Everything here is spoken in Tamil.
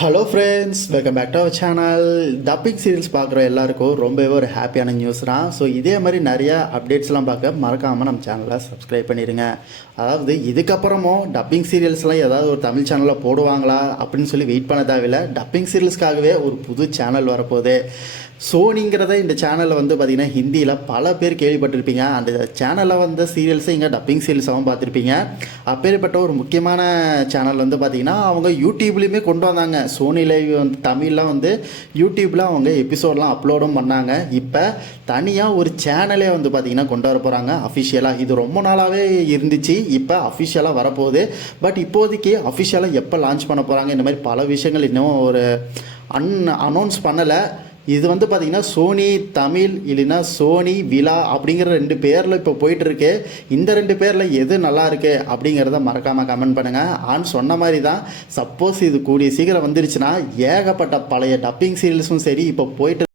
Hello friends, welcome back to our channel. Dubbing serials பார்க்குற எல்லாருக்கும் ரொம்பவே ஒரு ஹாப்பியான நியூஸ் தான். ஸோ இதே மாதிரி நிறையா அப்டேட்ஸ்லாம் பார்க்க மறக்காமல் நம்ம சேனலை சப்ஸ்கிரைப் பண்ணிடுங்க. அதாவது இதுக்கப்புறமும் டப்பிங் சீரியல்ஸ்லாம் ஏதாவது ஒரு தமிழ் சேனலில் போடுவாங்களா அப்படின்னு சொல்லி வெயிட் பண்ண தேவையில்லை. டப்பிங் சீரியல்ஸ்க்காகவே ஒரு புது சேனல் வரப்போகுது. சோனிங்கிறத இந்த சேனலில் பார்த்திங்கன்னா ஹிந்தியில் பல பேர் கேள்விப்பட்டிருப்பீங்க. அந்த சேனலில் வந்த சீரியல்ஸை இங்கே டப்பிங் சீரியல்ஸாகவும் பார்த்துருப்பீங்க. அப்பேற்பட்ட ஒரு முக்கியமான சேனல் பார்த்திங்கன்னா அவங்க யூடியூப்லேயுமே கொண்டு வந்தாங்க. சோனி லைவ் தமிழ்லாம் யூடியூப்பில் அவங்க எபிசோட்லாம் அப்லோடும் பண்ணாங்க. இப்போ தனியாக ஒரு சேனலே பார்த்திங்கன்னா கொண்டு வர போகிறாங்க அஃபிஷியலாக. இது ரொம்ப நாளாகவே இருந்துச்சு, இப்போ அஃபிஷியலாக வரப்போகுது. பட் இப்போதைக்கு அஃபிஷியலாக எப்போ லான்ச் பண்ண போகிறாங்க, இந்த மாதிரி பல விஷயங்கள் இன்னும் ஒரு அனௌன்ஸ் பண்ணலை. இது பார்த்திங்கன்னா சோனி தமிழ் இல்லைன்னா சோனி விழா அப்படிங்கிற 2 பேரில் இப்போ போயிட்டுருக்கு. இந்த 2 பேரில் எது நல்லா இருக்குது அப்படிங்கிறத மறக்காமல் கமெண்ட் பண்ணுங்கள். சொன்ன மாதிரி தான், சப்போஸ் இது கூடிய சீக்கிரம் வந்துருச்சுன்னா ஏகப்பட்ட பழைய டப்பிங் சீரியல்ஸும் சரி இப்போ போயிட்டு